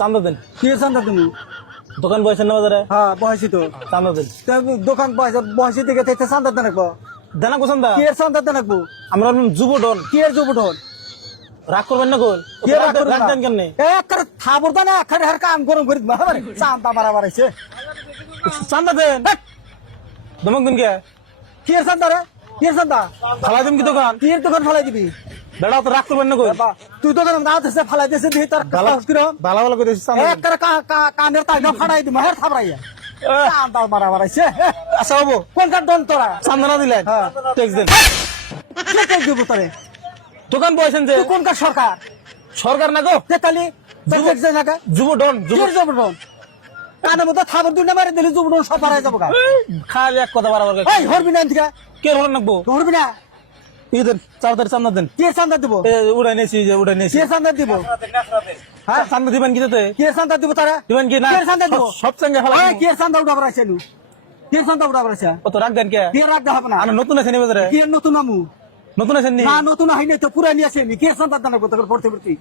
চান্দা দেন। কি চান্দা তুমি? দোকান বসেন না বাজারে? হ্যাঁ বহাইছি তো। চান্দা দেন। দোকান বহাইছি দিকে চান্দা দেন রাখবো। দেনা কো চান্দা? কি চান্দা দেন রাখবো? আমরা যুব ডন। কি যুব ডন? রাগ করবেন না কোন? কি রাগ দেন কেন? একারে থাবর দা না একারে হার কাম গরম করে বাবারে চান্দা বাড়াবার আইছে। চান্দা দেন। দমক দিন কে? কি চান্দা রে? কি চান্দা? ফালাই দিম কি দোকান? কি দোকান ফালাই দিবি? বেড়া তো রাগ করবেন না কোন? তুই দোকান দাঁত এসে ফালাই দিয়েছে দিই তার গালাস করে ভালো ভালো করে চান্দা দেন। একারে কানের তাইনা ফাড়াই দিম হের থাবরাইয়া। চান্দা মারাবার আইছে। আচ্ছা বাবু, কোন কার ডন তোরা? চান্দা না দিলেন? হ্যাঁ। ট্যাক্স দেন। কে কে দিব তোরে? দোকান বসেন যে? তুই কোন কার সরকার? সরকার না গো, তেতালি যুবক যে জায়গা যুব ডন। যুব যুব ডন কানের মধ্যে থাবর দুই না মারি দিলি যুব ডন সব হারাই যাবো গা। খালি এক কথা বারবার এই হরবি না থেকে কে হল নাকবো? হরবি না। ই দেন, চারদার চান্দা দেন। কে চান্দা দিব? উড়াই নিয়েছি যে উড়াই নিয়েছি। কে চান্দা দিব? হ্যাঁ চান্দা দিবেন কি তাতে? কে চান্দা দিব তারা? দিবেন কি না? কে চান্দা দিব? সব চাঙ্গে এই ফেলা। কে চান্দা উঠাবার আছে নু? কে চান্দা উঠাবার আছে? কত রাখ দেন কে? কে রাখ হবে না? আর নতুন আছেন এই বাজারে? কে নতুন আমু? নতুন আছেন নি? না নতুন হয়নি তো পুরানি আছে নি। কে চান্দা দানা কথা পড়তে পড়তে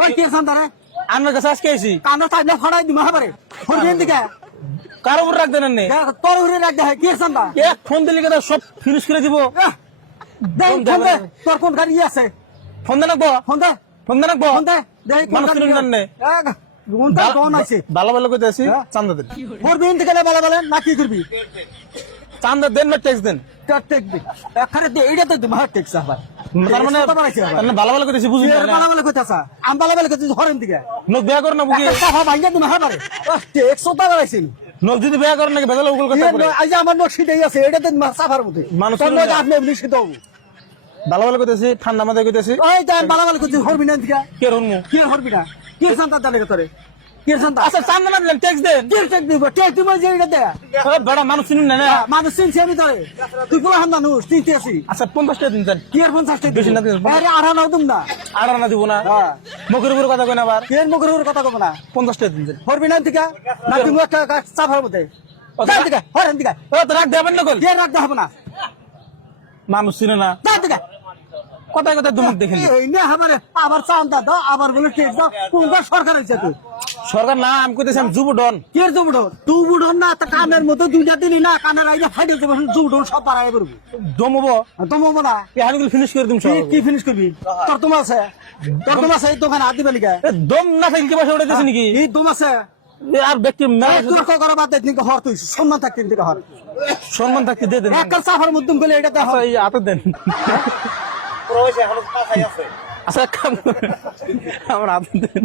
ওই কে চান্দা রে? আমার কাছে আজকে আইছি। কানো তাই না ফাড়াই দিমা হাবারে হরবেন দিকে কার উপর রাখ দেন নে? তোর উড়ে রাখ দে কে চান্দা? এক ফোন দিলে কেন সব ফিনিশ করে দিব? দেখ ফোন দে তোর কোন গাড়ি আছে? ফোন দেন রাখবো? ফোন দে ফোন দেন রাখবো? ফোন দে দেখ কোন মানুষ গাড়ি চিনেন জানেন নে? কোনটা কোন আছে? ভালো ভালো করে আছি, চান্দা দেন। হরবেন দিকে বলা বলেন না কি করবি? চান্দা দেন না ট্যাক্স দেন? দেখবি এখানে দে এইটা তো দিমা ট্যাক্স আবার তার মানে ভালো ভালো করে বুঝি না। বালা বালা কইতাছা আম বালা বালা কইতাছ হরেন দিকে নক বিয়া করেন না বুঝি? সাফা ভাঙ্গা দিমা হাবারে ট্যাক্স তো বাড়াইছেন। নক যদি বিয়া করেন নাকি বেজাল উগল কথা বলে? আজ আমার নকশিটাই আছে এটা তো সাফার মধ্যে মানুষ তোর নয় আপনি লিখে দাও। ভালো ভালো করতেছি, ঠান্ডা মাথায় করতেছি। ওই দেন বালা বালা কইতাছ হরবি না দিকে কে রনমু? কি হরবি না? কি চান্দা দানে তোরে? কি চান্দা? আচ্ছা চান্দা না দিলেন ট্যাক্স দেন। কি ট্যাক্স দিব? ট্যাক্স দিব যে এটা দে বেড়া মানুষ চিনুন না না? মানুষ চিনছি আমি তোরে তুই পুরো হান মানুষ চিনতে আছি। আচ্ছা 50 টাকা দিন দেন। কি এর 50 টাকা বেশি না দিন। আরে আড়া নাও তুম না আর না দিব না। হ্যাঁ মুখের উপর কথা কই না আবার। কি এর মুখের উপর কথা কব না 50 টাকা দিন দেন। হরবি না দিকে না তুমি একটা সাফার মধ্যে যা দিকে হরেন দিকে ও তো রাখ দেবেন না কল? কে রাখতে হবে না মানুষ চিনে না, যা দিকে কথায় কথায় দুমুখ দেখেন। এই না হাবারে আবার চান্দা দাও আবার বলে ট্যাক্স দাও কোন সরকার হইছে তুই সরকার না, আমি কইতেছি আমি যুব ডন। কি এর জুবড় তুই বুড়ো না তা কানের মতো দুইটা দিলি না কানের আইজা ফাইটে দেব জুবড় সব পাড়ায় করবি দমবো তোমার না এই হানিগুলো ফিনিশ করে দিম সব। কি ফিনিশ করবি তোর তোমার আছে তোর তোমার আছে এই দোকান হাত দিবে লিখা এ দম না থাকলে কি বসে উঠাইতেছি নাকি? এই দম আছে এ আর ব্যক্তি তোর করা বাদ দিকে হর তুই সম্মান থাকতে দিকে হর সম্মান থাকতে দিয়ে দেন। এক চাফার মধ্যে গেলে এটা দেখো এই হাতে দেন। আচ্ছা এক কাম করেন, আমার হাতে দেন।